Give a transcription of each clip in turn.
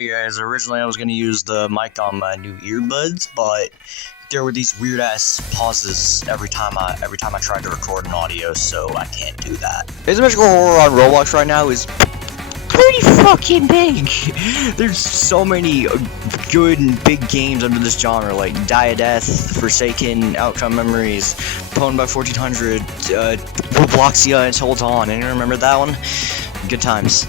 Hey guys, originally I was gonna use the mic on my new earbuds, but there were these weird ass pauses every time I tried to record an audio, so I can't do that. Asymmetrical horror on Roblox right now is pretty fucking big. There's so many good and big games under this genre, like Die of Death, Forsaken, Outcome Memories, Pwned by 1400, Robloxia, and Hold On. Anyone remember that one? Good times.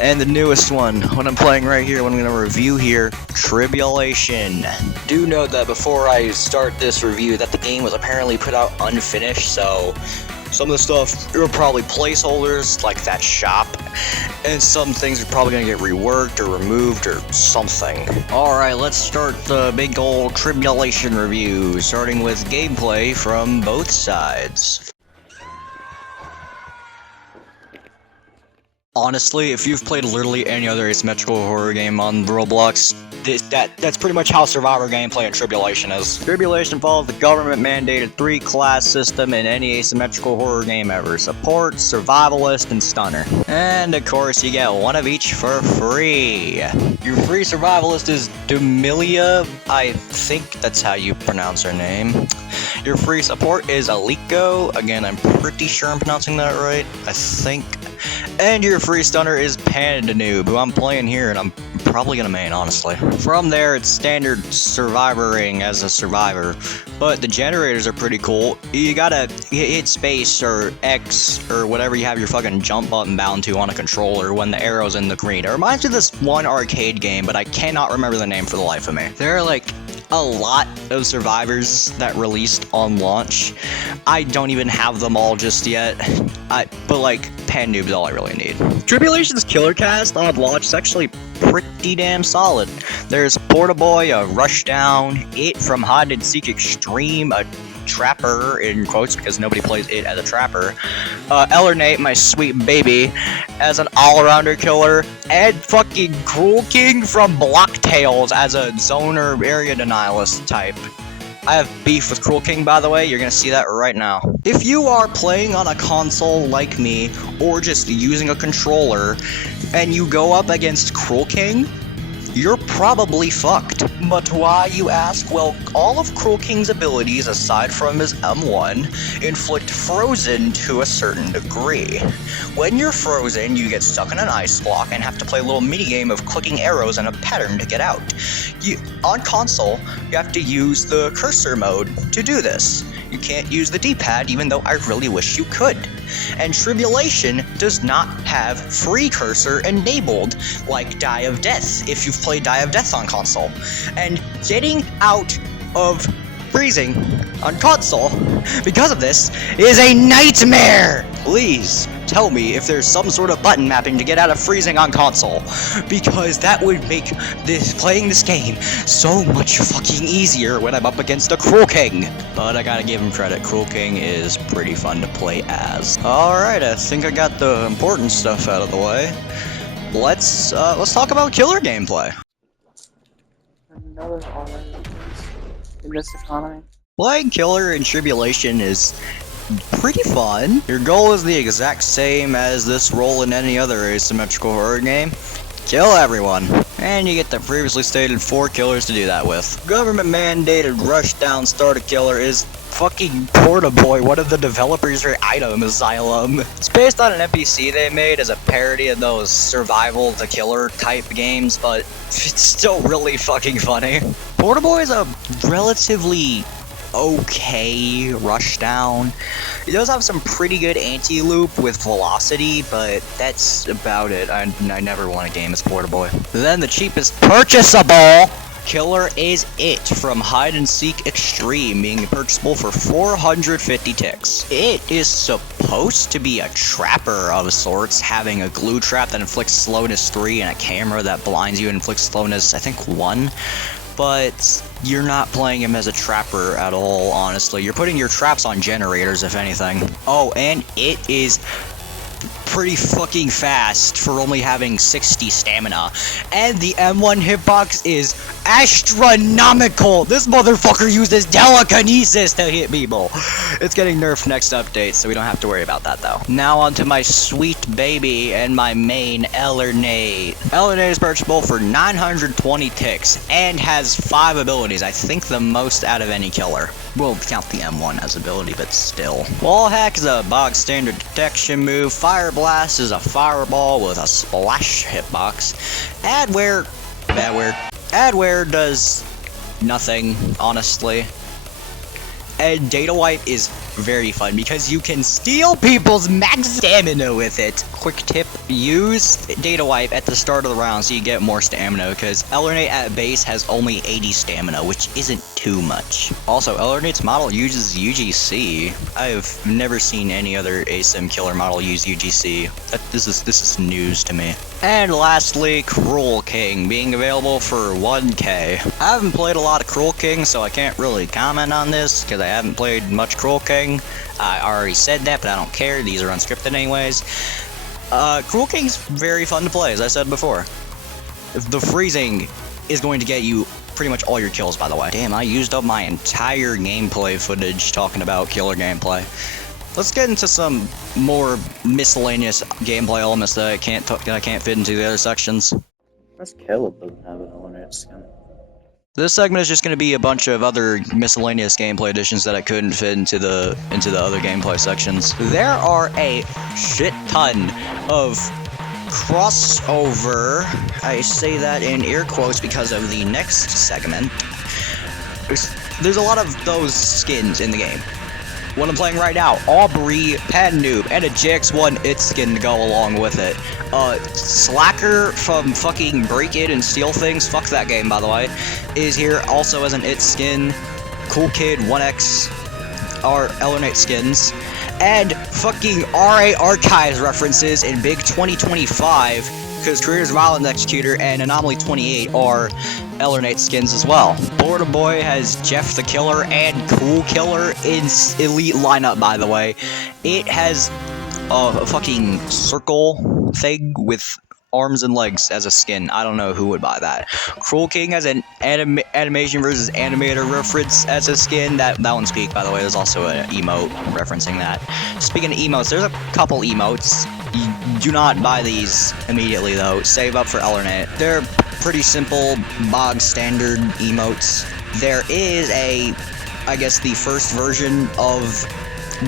And the newest one, what I'm playing right here, what I'm going to review here, Tribulation. Do note that before I start this review that the game was apparently put out unfinished, so some of the stuff are probably placeholders, like that shop, and some things are probably going to get reworked or removed or something. Alright, let's start the big old Tribulation review, starting with gameplay from both sides. Honestly, if you've played literally any other asymmetrical horror game on Roblox, that's pretty much how survivor gameplay in Tribulation is. Tribulation follows the government-mandated 3-class system in any asymmetrical horror game ever. Support, Survivalist, and Stunner. And of course, you get one of each for free. Your free Survivalist is Demilia, I think that's how you pronounce her name. Your free support is Aliko, again I'm pretty sure I'm pronouncing that right, I think. And your free stunner is Panda Noob, who I'm playing here and I'm probably gonna main, honestly. From there, it's standard survivoring as a survivor, but the generators are pretty cool. You gotta hit space or X or whatever you have your fucking jump button bound to on a controller when the arrow's in the green. It reminds me of this one arcade game, but I cannot remember the name for the life of me. There are like a lot of survivors that released on launch. I don't even have them all just yet, but like Pan Noob's all I really need. Tribulation's killer cast on launch is actually pretty damn solid. There's Portaboy, a Rushdown, It from Hide and Seek Extreme, a Trapper in quotes because nobody plays It as a Trapper, Ellernate, my sweet baby, as an all-rounder killer, and fucking Cruel King from Blocktails as a zoner area denialist type. I have beef with Cruel King, by the way, you're gonna see that right now. If you are playing on a console like me, or just using a controller, and you go up against Cruel King, you're probably fucked. But why, you ask? Well, all of Cruel King's abilities, aside from his M1, inflict frozen to a certain degree. When you're frozen, you get stuck in an ice block and have to play a little minigame of clicking arrows in a pattern to get out. On console, you have to use the cursor mode to do this. You can't use the D-pad, even though I really wish you could. And Tribulation does not have free cursor enabled like Die of Death, if you've played Die of Death on console. And getting out of freezing on console because of this is a nightmare! Please tell me if there's some sort of button mapping to get out of freezing on console, because that would make playing this game so much fucking easier when I'm up against a Cruel King. But I gotta give him credit, Cruel King is pretty fun to play as. Alright, I think I got the important stuff out of the way. Let's talk about killer gameplay. Another already in this economy. Playing killer in Tribulation is pretty fun. Your goal is the exact same as this role in any other asymmetrical horror game. Kill everyone. And you get the previously stated 4 killers to do that with. Government mandated Rushdown starter killer is fucking Portaboy, one of the developers for Item Asylum. It's based on an NPC they made as a parody of those survival the killer type games, but it's still really fucking funny. Portaboy is a relatively okay Rushdown. It does have some pretty good anti-loop with velocity, but that's about it. I never won a game as Portaboy. Then the cheapest purchasable killer is It from Hide and Seek Extreme, being purchasable for 450 ticks. It is supposed to be a trapper of sorts, having a glue trap that inflicts slowness 3 and a camera that blinds you and inflicts slowness, I think, 1. But you're not playing him as a trapper at all, honestly. You're putting your traps on generators, if anything. Oh, and it is pretty fucking fast for only having 60 stamina. And the M1 hitbox is astronomical. This motherfucker uses telekinesis to hit people. It's getting nerfed next update, so we don't have to worry about that though. Now onto my sweet baby and my main Elernate. Elernate is purchasable for 920 ticks and has 5 abilities. I think the most out of any killer. We'll count the M1 as ability, but still. Wall Hack is a bog standard detection move. Fire Blast is a fireball with a splash hitbox. Adware does nothing, honestly. And Data Wipe is very fun because you can steal people's max stamina with it. Quick tip, use Data Wipe at the start of the round so you get more stamina, because Elernate at base has only 80 stamina, which isn't too much. Also, Elernate's model uses UGC. I've never seen any other ASIM killer model use UGC. This is news to me. And lastly, Cruel King, being available for 1k. I haven't played a lot of Cruel King, so I can't really comment on this, because I haven't played much Cruel King. I already said that, but I don't care. These are unscripted anyways. Cruel King's very fun to play, as I said before. The freezing is going to get you pretty much all your kills, by the way. Damn, I used up my entire gameplay footage talking about killer gameplay. Let's get into some more miscellaneous gameplay elements that I can't fit into the other sections. Unless Caleb doesn't have an Elernate skin. This segment is just going to be a bunch of other miscellaneous gameplay additions that I couldn't fit into the other gameplay sections. There are a shit ton of crossover. I say that in air quotes because of the next segment. There's a lot of those skins in the game. What I'm playing right now, Aubrey, Pad Noob, and a JX1 It skin to go along with it. Slacker from fucking Break It and Steal Things, fuck that game by the way, is here also as an It skin. Cool Kid 1X are Elernate skins. And fucking RA Archives references in Big 2025, because Creators Violent Executor and Anomaly 28 are Elernate skins as well. Border Boy has Jeff the Killer and Cool Killer in elite lineup, by the way. It has a fucking circle thing with arms and legs as a skin. I don't know who would buy that. Cruel King has an animation versus animator reference as a skin. That one's peak, by the way. There's also an emote referencing that. Speaking of emotes, there's a couple emotes. You do not buy these immediately though. Save up for Elernate. They're pretty simple, bog standard emotes. There is I guess the first version of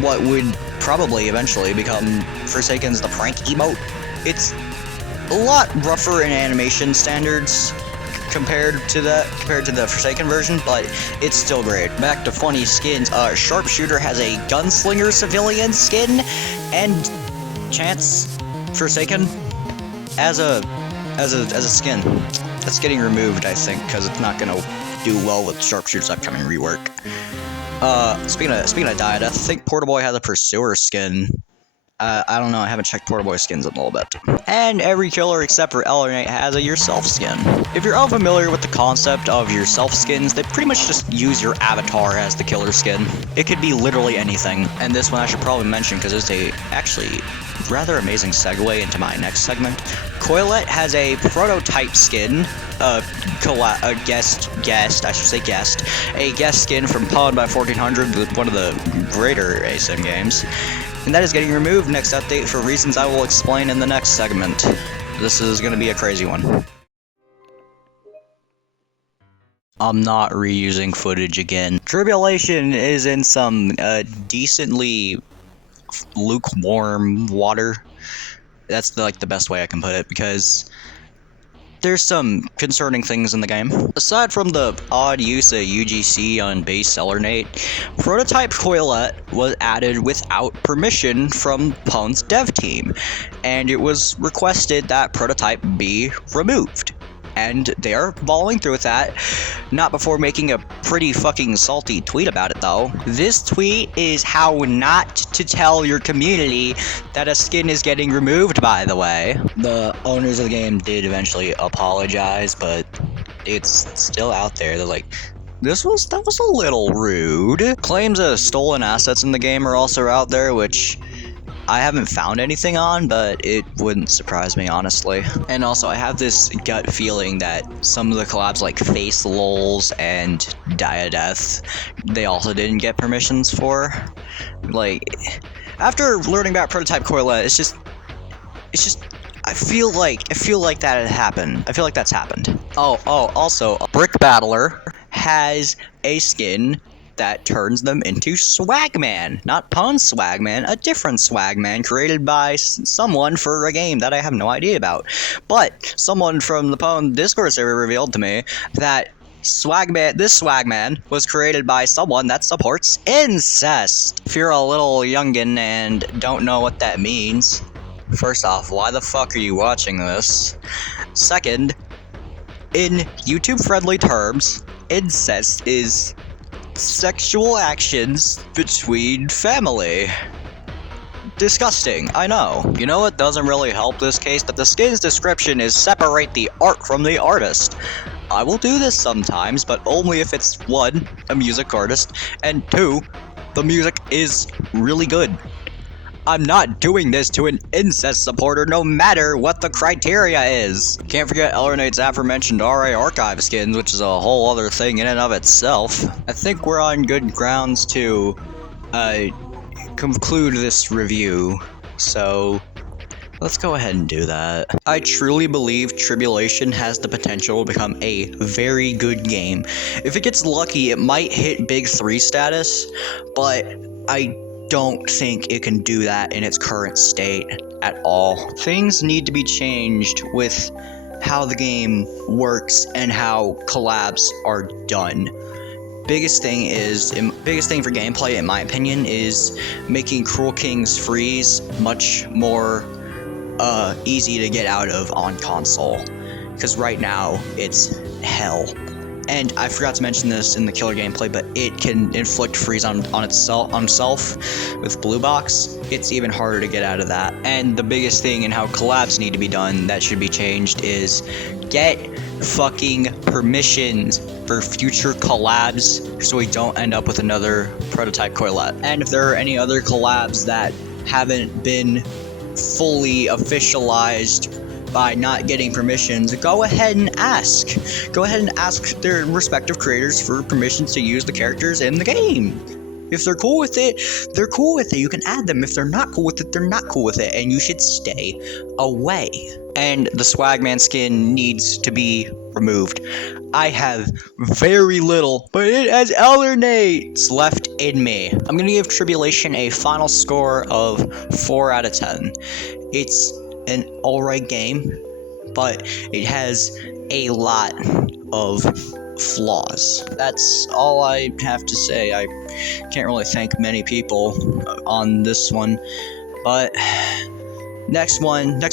what would probably eventually become Forsaken's the prank emote. It's a lot rougher in animation standards compared to the Forsaken version, but it's still great. Back to funny skins. Sharpshooter has a Gunslinger civilian skin, and Chance Forsaken as a skin. That's getting removed, I think, because it's not gonna do well with Sharpshooter's upcoming rework. Speaking of Diet, I think Porter Boy has a Pursuer skin. I don't know, I haven't checked Porter Boy skins in a little bit. And every killer except for Elernate has a Yourself skin. If you're unfamiliar with the concept of Yourself skins, they pretty much just use your avatar as the killer skin. It could be literally anything. And this one I should probably mention because it's a actually rather amazing segue into my next segment. Coilette has a prototype skin, a guest skin from Powered by 1400, one of the greater ASIM games. And that is getting removed next update for reasons I will explain in the next segment. This is going to be a crazy one. I'm not reusing footage again. Tribulation is in some decently lukewarm water. That's the best way I can put it, because there's some concerning things in the game. Aside from the odd use of UGC on base Elernate, Prototype Coilette was added without permission from Pone's dev team, and it was requested that Prototype be removed. And they are following through with that, not before making a pretty fucking salty tweet about it though. This tweet is how not to tell your community that a skin is getting removed, by the way. The owners of the game did eventually apologize, but it's still out there. They're like, that was a little rude. Claims of stolen assets in the game are also out there, which I haven't found anything on, but it wouldn't surprise me, honestly. And also, I have this gut feeling that some of the collabs like Face Lols and Diadeath, they also didn't get permissions for. Like, after learning about Prototype Coilette, it's just I feel like that had happened. I feel like that's happened. Also, Brick Battler has a skin that turns them into Swagman. Not Pwn Swagman, a different Swagman created by someone for a game that I have no idea about. But someone from the Pwn Discord server revealed to me that this Swagman was created by someone that supports incest. If you're a little youngin' and don't know what that means, first off, why the fuck are you watching this? Second, in YouTube-friendly terms, incest is sexual actions between family. Disgusting, I know. You know what doesn't really help this case? That the skin's description is separate the art from the artist. I will do this sometimes, but only if it's 1, a music artist, and 2, the music is really good. I'm not doing this to an incest supporter no matter what the criteria is. Can't forget Elrenate's aforementioned RA archive skins, which is a whole other thing in and of itself. I think we're on good grounds to conclude this review, so let's go ahead and do that. I truly believe Tribulation has the potential to become a very good game. If it gets lucky, it might hit Big 3 status, but I don't think it can do that in its current state at all. Things need to be changed with how the game works and how collabs are done. Biggest thing for gameplay, in my opinion, is making Cruel King's freeze much more easy to get out of on console, because right now it's hell. And I forgot to mention this in the killer gameplay, but it can inflict freeze on himself with Blue Box. It's even harder to get out of that. And the biggest thing in how collabs need to be done that should be changed is get fucking permissions for future collabs so we don't end up with another Prototype Coilette. And if there are any other collabs that haven't been fully officialized by not getting permissions, go ahead and ask. Go ahead and ask their respective creators for permissions to use the characters in the game. If they're cool with it, they're cool with it. You can add them. If they're not cool with it, they're not cool with it, and you should stay away. And the Swagman skin needs to be removed. I have very little, but it has Eldernates left in me. I'm gonna give Tribulation a final score of 4 out of 10. It's an alright game, but it has a lot of flaws. That's all I have to say. I can't really thank many people on this one, but next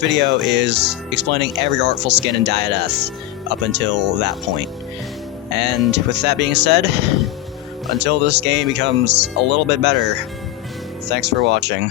video is explaining every artful skin in Diadeath up until that point. And with that being said, until this game becomes a little bit better, thanks for watching.